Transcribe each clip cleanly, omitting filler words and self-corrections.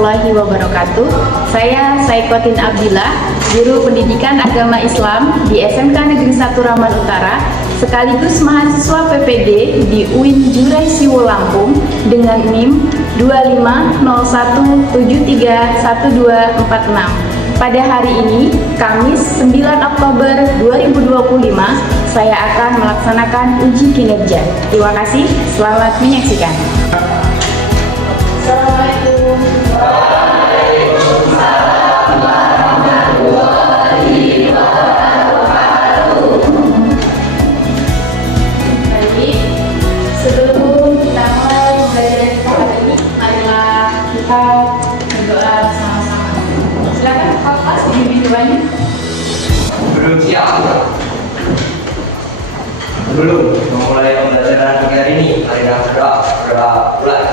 warahmatullahi wabarakatuh. Saya Saikotin Abdillah, Guru Pendidikan Agama Islam di SMK Negeri 1 Rambang Utara, sekaligus mahasiswa PPD di UIN Jurai Siwo Lampung dengan NIM 2501731246. Pada hari ini, Kamis 9 Oktober 2025, saya akan melaksanakan uji kinerja. Terima kasih, selamat menyaksikan. Assalamualaikum. Baik, sebelum kita mulai pembelajaran kita hari ini, marilah kita berdoa bersama-sama. Silakan Pak Pas dibimbing doanya. Belum siap. Sebelum memulai pembelajaran pagi hari ini, mari kita berdoa. Berdoa mulai.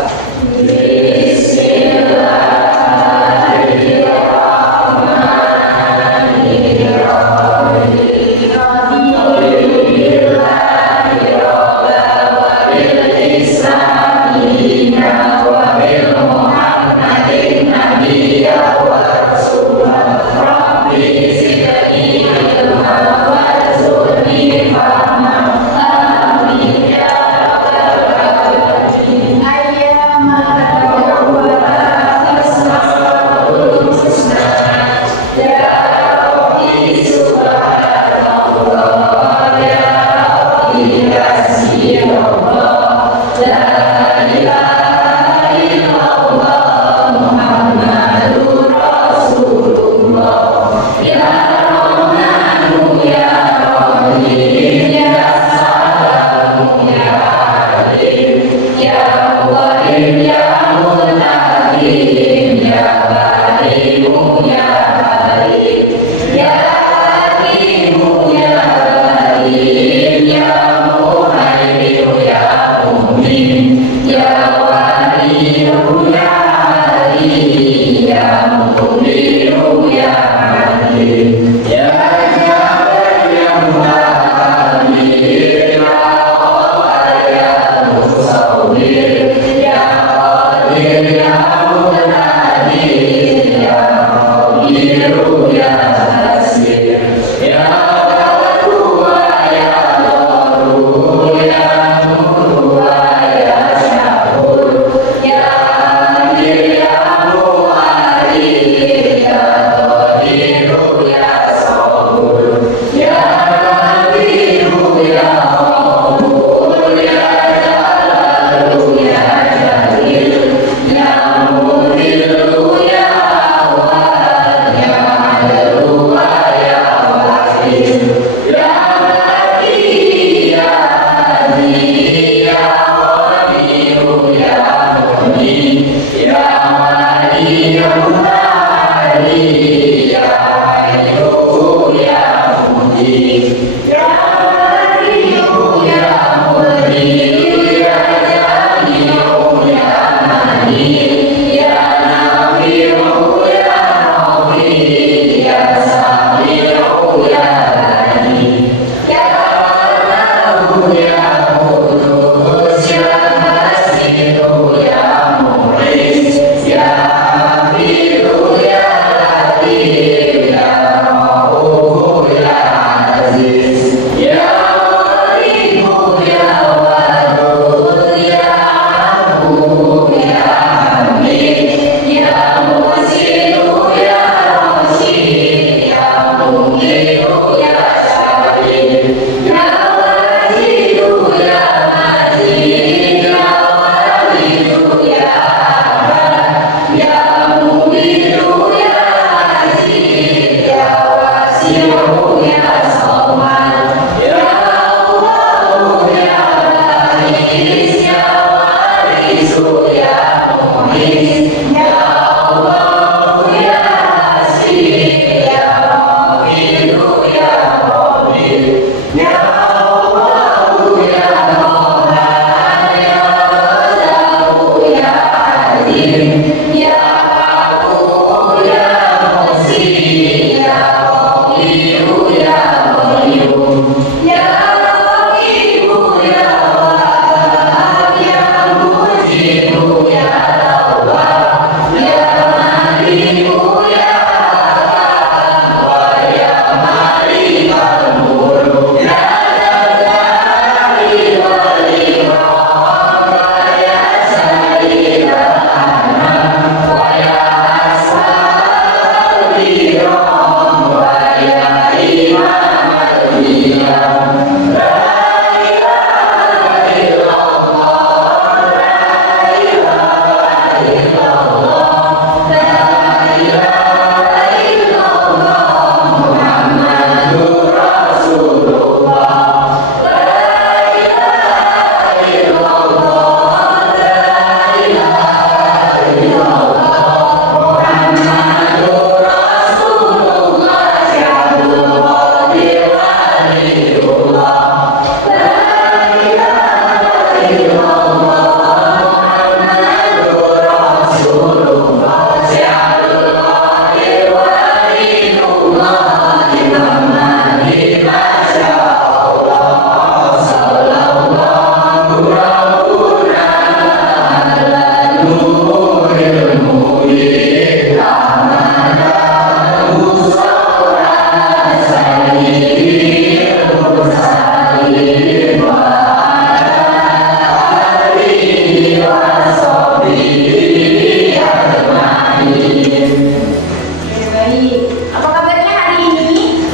baik. Apa kabarnya hari ini?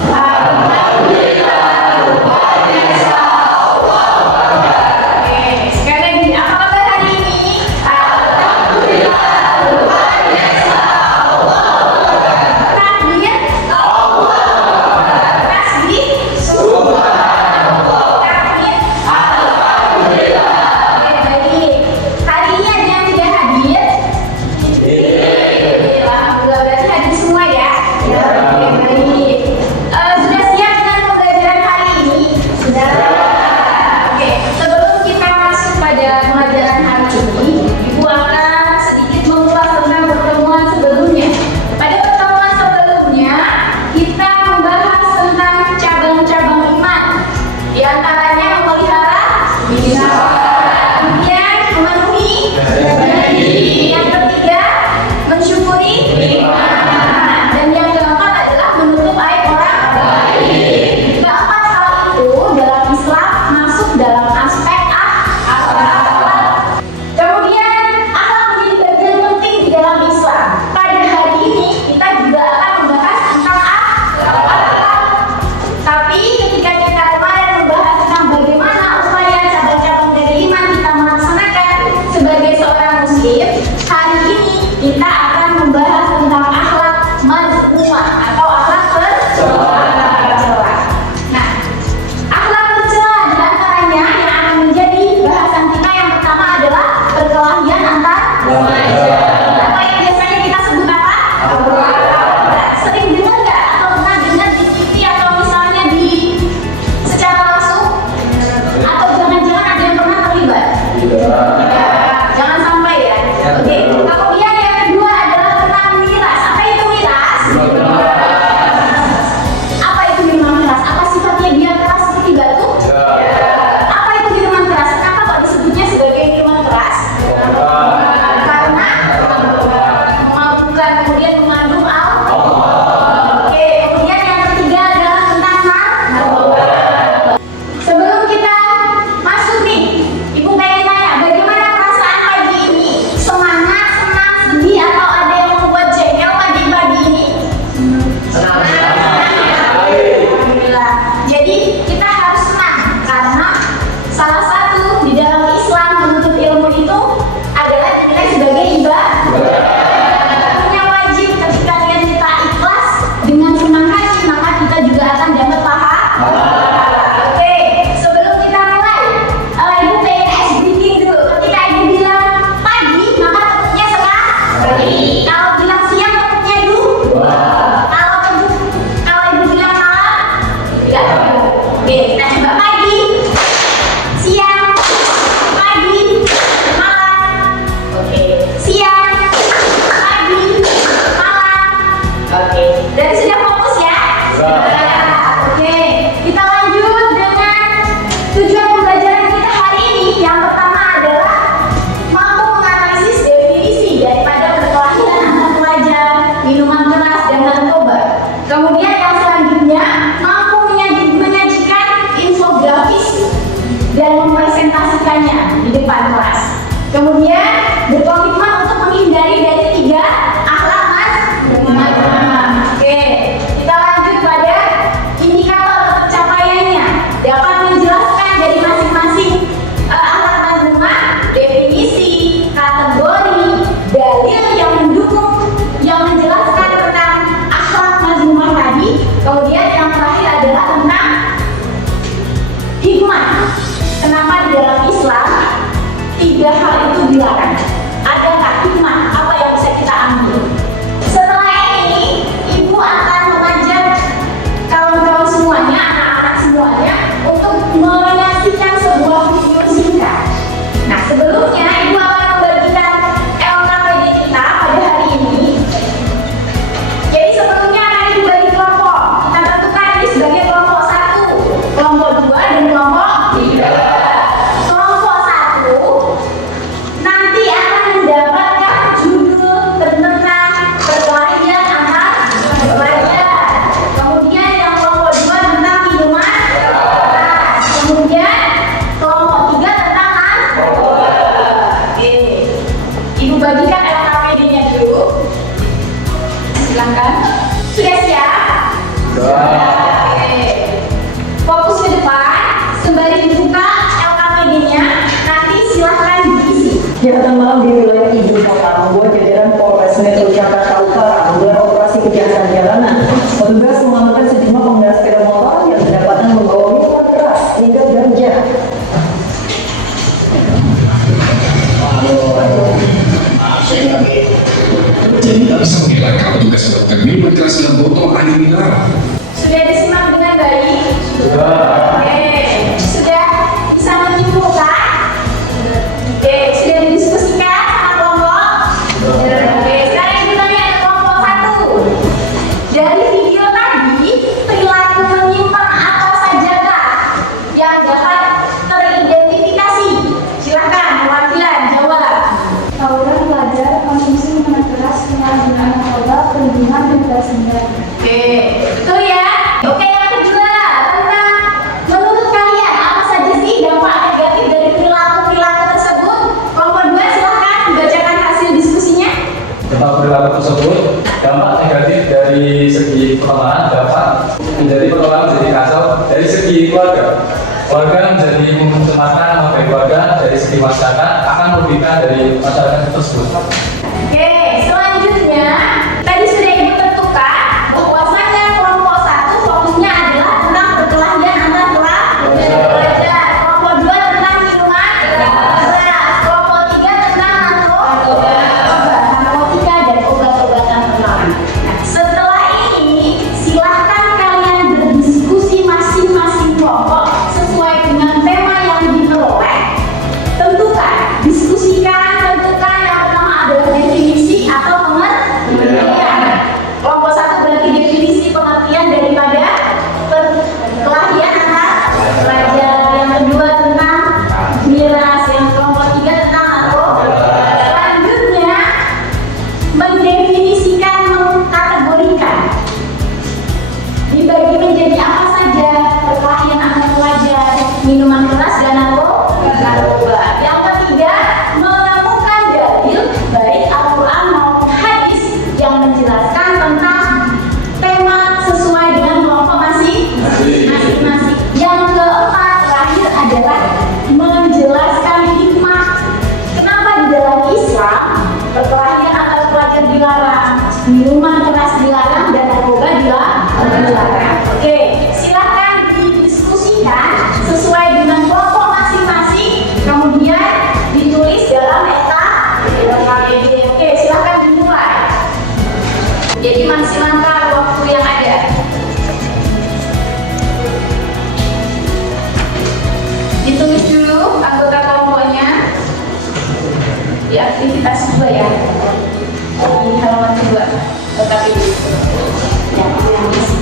Oke, sekali lagi, apa kabar hari ini? Takbir? Tasbih? Takbir? Oke, baik. Hari ini ada yang tidak hadir? Alhamdulillah, berarti hadir semua ya? Oke, baik. Sudah siap dengan pembelajaran hari ini? Sudah. Oke, sebelum kita masuk pada pelajaran hari ini, Ibu akan sedikit mengulas tentang pertemuan sebelumnya. Pada pertemuan sebelumnya, kita membahas tentang cabang-cabang iman. Di antaranya memelihara iman. Kemudian memenuhi janji. Yang ketiga, mensyukuri iman. Dan yang keempat adalah menutup aib orang baik. Keempat hal itu dalam Islam masuk dalam aspek akhlak. Kemudian akhlak menjadi bagian penting di dalam Islam. Pada hari ini kita juga akan membahas tentang akhlak. Tapi ketika kita kemarin membahas tentang bagaimana upaya cabang-cabang dari iman kita melaksanakan sebagai seorang muslim, hari ini kita akan membahas tentang akhlak mazmumah atau akhlak tercela. Nah, akhlak tercela di antaranya yang akan menjadi bahasan kita yang pertama adalah perkelahian antar remaja. Apa yang biasanya kita sebut apa? Sering dengar nggak atau pernah dengar di TV atau misalnya di secara langsung? Atau jangan-jangan ada yang pernah terlibat? Ya, jangan sampai ya. Oke. Kemudian yang kedua adalah tentang miras. Apa itu miras? Apa itu minuman keras? Apa sifatnya dia keras seperti batu? Apa itu minuman keras? Kenapa kok disebutnya sebagai minuman keras? Karena memabukkan, kemudian mengandung alkohol. Oke, kemudian yang ketiga adalah tentang narkoba. Sebelum kita masuk nih, Ibu pengen tanya, bagaimana perasaan pagi ini? Semangat, senang, sedih, atau ada yang membuat jengkel pagi-pagi ini? Alhamdulillah. Jadi kita harus senang karena salah satu di dalam Islam menuntut ilmu itu adalah dinilai sebagai ibadah. Punya wajib ketika kita ikhlas dengan senang hati, maka kita juga akan dapat pahala. Oke, sebelum kita mulai, Ibu pengen ice breaking dulu. Ketika Ibu bilang pagi, maka tepuknya setengah. Kalau bilang siang, tepuknya dulu. Kalau Ibu bilang malam, ya. Oke, kita coba pagi, siang, pagi, malam. Oke, siang, pagi, malam. Oke, dan sudah fokus ya? Oke, kita lanjut dengan tujuan pembelajaran kita hari ini. Yang pertama adalah mampu menganalisis definisi daripada perkelahian antar pelajar, minuman keras, dan narkoba. Kemudian yang selanjutnya mampu menyajikan infografis dan mempresentasikannya di depan kelas. Kemudian berkomitmen untuk menghindari dari tiga akhlak mazmumah. aktivitas dalam botol air mineral. Sudah disimak dengan baik? Sudah. Oke, sudah bisa menyimpulkan? Oke, sudah didiskusikan sama kelompok? Oke, sekarang kita lihat kelompok 1. Dari video tadi, perilaku menyimpang apa sajakah yang dapat teridentifikasi? Silakan, perwakilan jawab. Tawuran pelajar, konsumsi minuman keras, penyalahgunaan narkoba, perlindungan dan bebas. Oke, betul ya. Oke, yang kedua tentang menurut kalian apa saja sih dampak negatif dari perilaku tersebut? Kelompok 2 silahkan bacakan hasil diskusinya. Tentang perilaku tersebut, dampak negatif dari segi pertemanan dapat menjadi pertemanan menjadi kacau dari segi keluarga. Keluarga menjadi mencemarkan nama baik keluarga, dari segi masyarakat akan merugikan dari masyarakat tersebut. Oke, selanjutnya tadi sudah ibu tentukan bahwasanya kelompok 1 fokusnya adalah tentang perkelahian antar pelajar. Kelompok 2 tentang minuman keras. Kelompok 3 tentang narkotika dan obat-obatan terlarang. Nah, setelah ini silahkan kalian berdiskusi masing-masing kelompok sesuai dengan tema yang diperoleh. Tentukan, diskusikan, tentukan yang pertama adalah definisi atau pengertian. Kelompok 1 berarti definisi pengertian daripada perkelahian antar pelajar. Yang kedua tentang miras. Yang kelompok 3 tentang narkoba. Selanjutnya mendefinisikan, mengkategorikan. Dibagi menjadi apa saja perkelahian antar pelajar, minuman keras dan narkoba. Yang ketiga, menemukan dalil baik Al-Quran maupun hadis yang menjelaskan tentang tema sesuai dengan kelompok masing-masing. Yang keempat, terakhir adalah menjelaskan hikmah kenapa di dalam Islam perkelahian antar pelajar dilarang, minuman keras dilarang, dan narkoba dilarang. Oke, silakan didiskusikan sesuai dengan kelompok masing-masing, kemudian ditulis dalam KBD. Oke, silakan dimulai. Jadi maksimalkan waktu yang ada. Ditulis dulu anggota kelompoknya di aktivitas 2 ya, di halaman 2 KBD. Yang isi.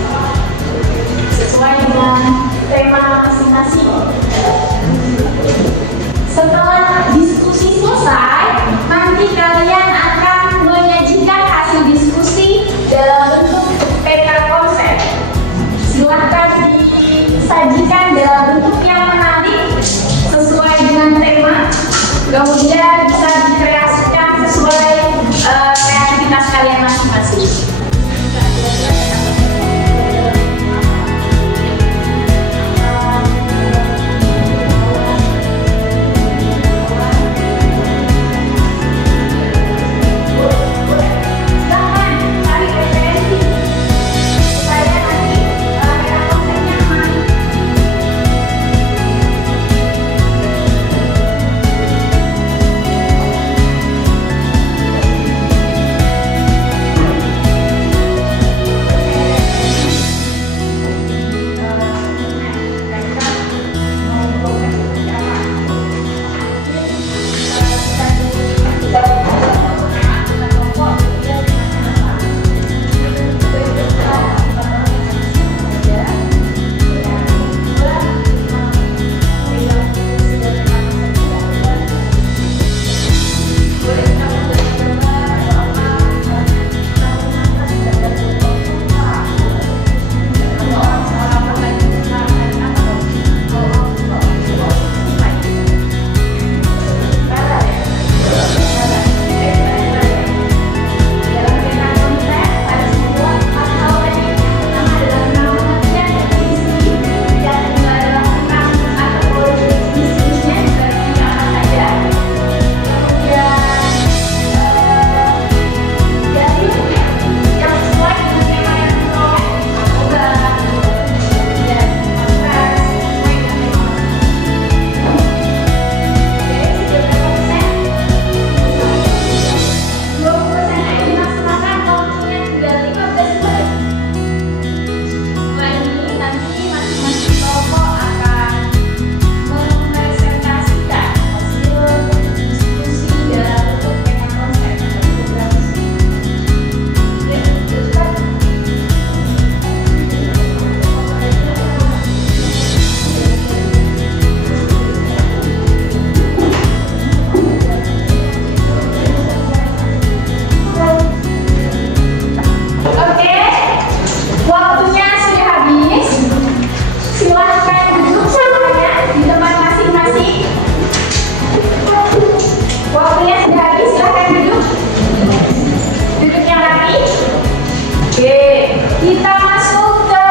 kita masuk ke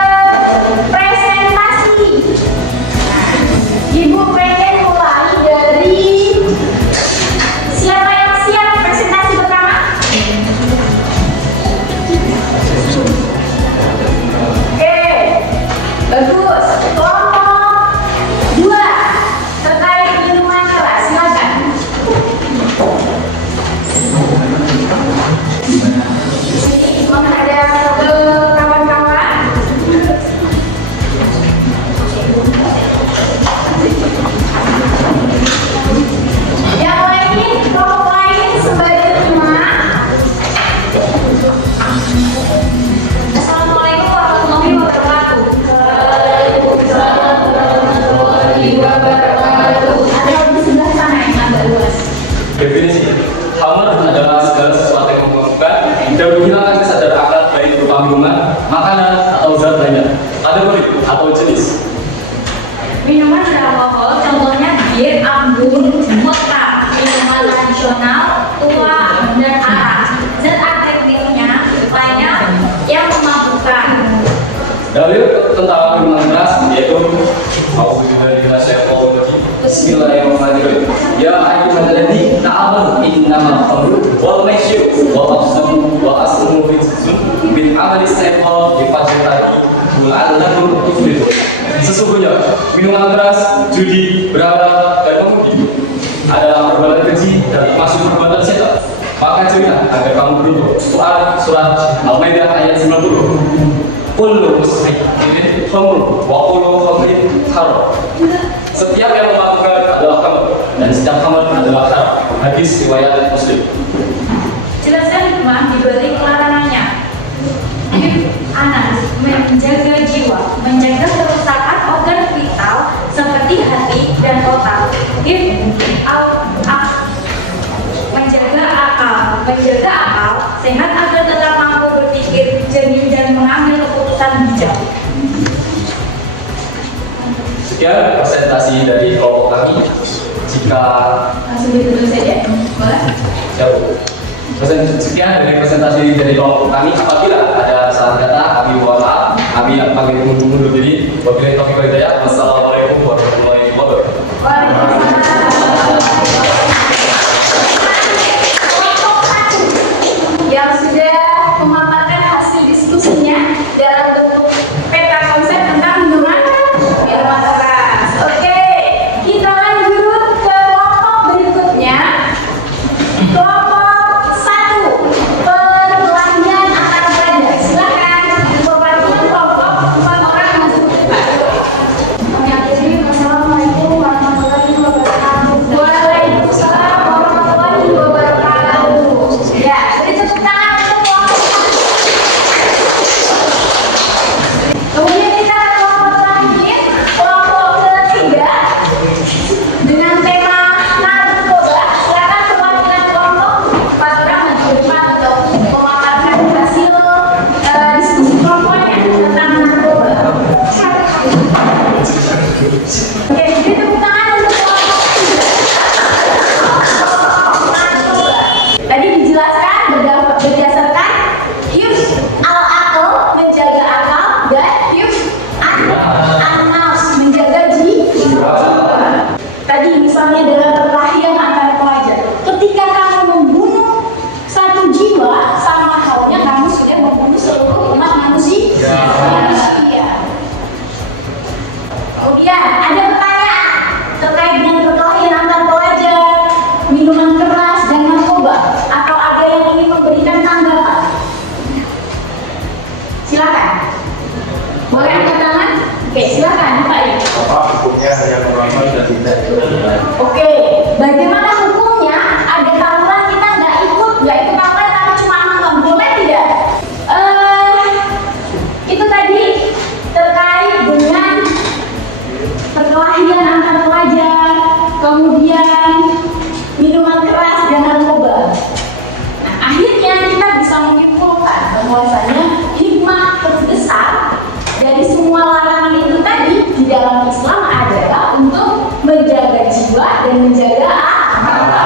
presentasi. Ibu pengen mulai dari siapa yang siap presentasi pertama? Oke, bagus. Kelompok 2 terkait minuman keras, silakan. Sini menghadap ke kawan-kawan. Yang lain, kelompok lain sembari terima. Assalamualaikum warahmatullahi wabarakatuh. Waalaikumsalam warahmatullahi wabarakatuh. Ada di sebelah sana yang agak luas. Definisi Hammer adalah segala sesuatu yang memabukkan dan menghilangkan kesadaran akal baik berupa minuman, makanan, atau zat lainnya. Kategori atau jenis. Minuman beralkohol contohnya bir, anggur, vodka, minuman tradisional, tua, dan arak. Zat aktifnya lainnya yang memabukkan. Dalil tentang minuman keras yaitu Bismillahirrahmanirrahim. Ya ayyuhalladzina amanu innamal khamru wal maisir wal ansab wa asmu bil amali sayfa bi fajrati la'allakum tuflihun. Sesungguhnya minuman keras, judi, berarak, dan mengundi adalah perbuatan keji dan masuk perbuatan setan. Maka cerita agar kamu beruntung. Surat Al-Maidah ayat 90. Kullu muslimin khamr wa kullu khamrin haram. Setiap yang memabukkan adalah khamr dan setiap khamr adalah haram. Hadis riwayat Muslim. Jelaskan hikmah dibalik larangannya. Anak menjaga jiwa, menjaga kerusakan organ vital seperti hati dan otak. Menjaga akal sehat agar tetap mampu berpikir jernih dan mengambil keputusan bijak. Sekian presentasi dari kelompok kami. Jika Langsung ditutup saja, boleh? Sekian dari presentasi dari kelompok kami. Apabila ada salah kata, kami mohon maaf. Kami panggil mundur diri. Wabillahi taufiq wal hidayah. Wassalamualaikum warahmatullahi wabarakatuh. Waalaikumsalam. Yang sudah memaparkan hasil diskusinya dalam bentuk peta konsep tentang minuman keras. Oke, kita lanjut ke kelompok berikutnya. Kelompok 1, perkelahian antar pelajar. Silakan informasikan kelompok 4 orang yang masuk ke depan. Assalamualaikum warahmatullahi wabarakatuh. Waalaikumsalam warahmatullahi wabarakatuh. Ya, beri tepuk tangan untuk kelompok 1. Kemudian kita ke kelompok terakhir, kelompok ketiga dengan tema narkoba. Silakan perwakilan kelompok 4 orang maju ke depan untuk memaparkan hasil diskusi kelompoknya tentang narkoba. Oke, beri tepuk tangan untuk kelompok 3. Tadi dijelaskan berdasarkan hifz al-aql menjaga akal dan hifz an-nafs menjaga jiwa. Tadi misalnya dalam perkelahian antar pelajar, ketika kamu membunuh satu jiwa, sama halnya kamu sudah membunuh seluruh umat manusia. Kemudian ada pertanyaan terkait dengan perkelahian antar pelajar, minuman keras dan narkoba, atau ada yang ingin memberikan tanggapan? Silakan. Boleh angkat tangan? Oke, silakan Pak. Apa hukumnya yang melakukan dan tidak? Oke, bagaimana hukumnya? Ada tawuran kita nggak ikut tawuran tapi cuma nonton, boleh tidak? Itu tadi terkait dengan perkelahian antar pelajar, kemudian minuman keras dan narkoba. Nah, akhirnya kita bisa menyimpulkan bahwasanya hikmah terbesar dari semua larangan itu tadi di dalam Islam adalah untuk menjaga jiwa dan menjaga akal.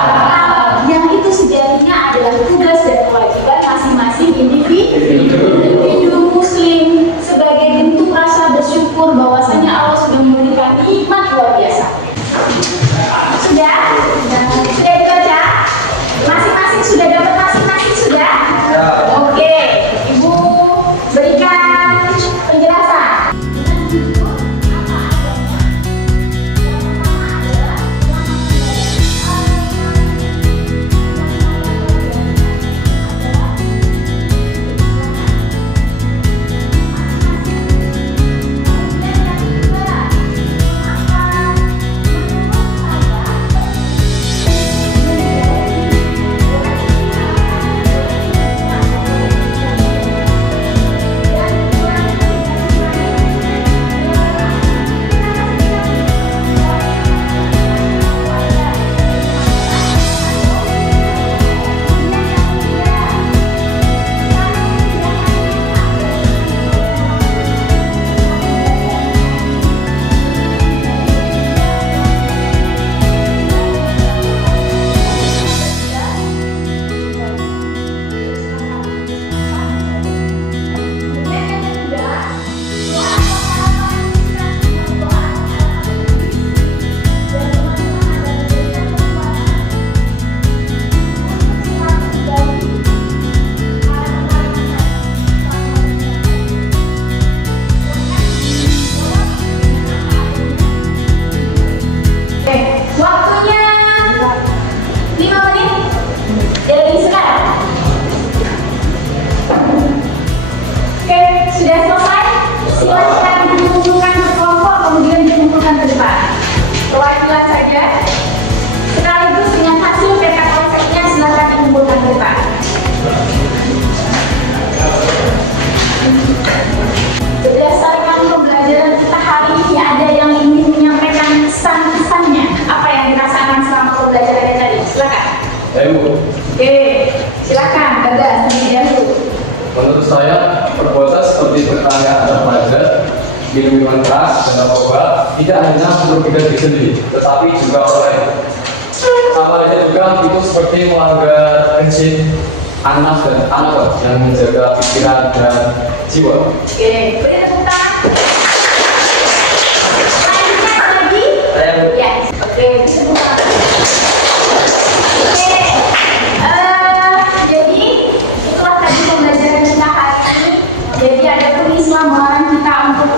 saya perbuatan seperti pertanyaan antar pelajar, minuman keras, dan narkoba tidak hanya merugikan diri sendiri, tetapi juga orang lain. Awalnya juga itu seperti melanggar prinsip anak dan anak yang menjaga pikiran dan jiwa. Oke, beri tepuk tangan. Selanjutnya lagi. Ya, oke, beri tepuk tangan. Oke, jadi itulah tadi pembelajaran kita hari ini. Jadi ada Islam melarang kita untuk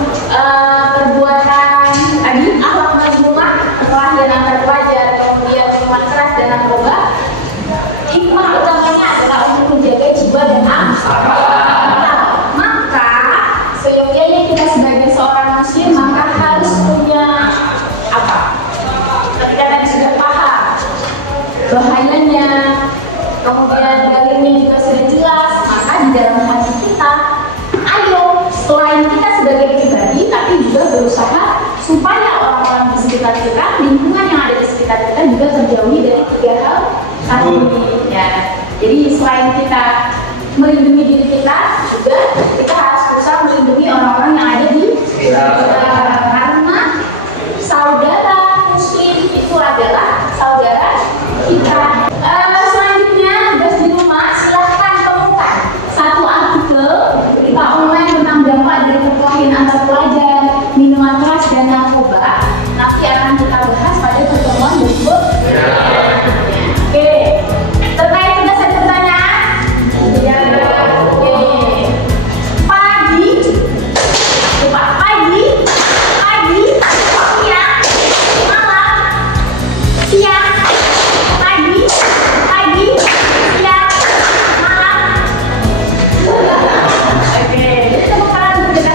perbuatan tadi akhlak mazmumah, perkelahian antar pelajar, kemudian minuman keras dan narkoba. Hikmah utamanya adalah untuk menjaga jiwa dan akal. Maka seyogyanya kita sebagai seorang muslim maka harus punya apa? Ketika tadi sudah paham bahayanya, kemudian dalilnya juga sudah jelas, maka di dalam hati kita, ayo selain kita sebagai pribadi, tapi juga berusaha supaya orang-orang di sekitar kita, lingkungan yang ada di sekitar kita juga terjauhi dari tiga hal tadi. Ya, jadi selain kita melindungi diri kita, juga kita harus berusaha melindungi orang-orang yang ada di sekitar kita. Karena saudara muslim itu adalah saudara kita. Selanjutnya, tugas di rumah silahkan temukan satu artikel berita online tentang dampak dari perkelahian antar pelajar, minuman keras dan narkoba. Nanti akan kita bahas pada pertemuan berikutnya. Oke, terkait tugas dan pertanyaan? Ya, oke. Pagi, coba pagi, siang, malam, siang, pagi, siang, malam. Oke, jadi tepuk tangan untuk kita.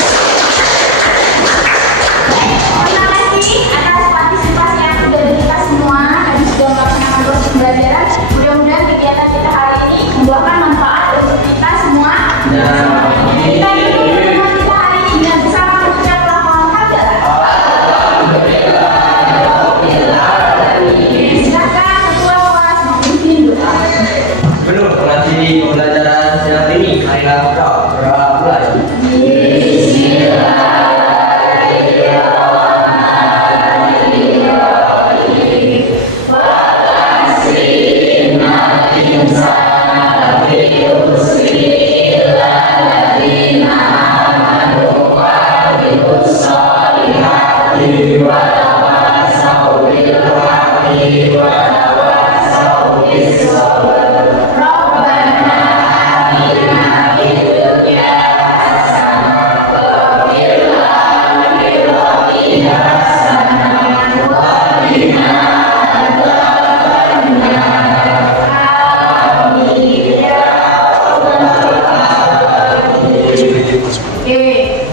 Terima kasih atas partisipasi yang sudah dari kita semua. Tadi sudah melaksanakan proses pembelajaran. Mudah-mudahan kegiatan kita hari ini membuahkan manfaat untuk kita semua. Kita tutup pertemuan kita hari ini dengan bersama mengucap lafal hamdalah. Silakan ketua kelas memimpin doa. Sebelum mengakhiri pembelajaran siang ini, marilah kita mulai. Oke.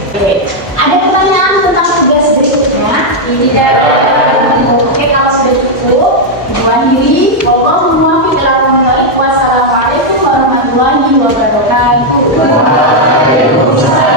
Ada pertanyaan tentang tugas berikutnya? Ini dari oke, kalau sudah cukup, mengakhiri. Wallahul muwaffiq ila aqwamit thoriq. Wassalamualaikum warahmatullahi wabarakatuh.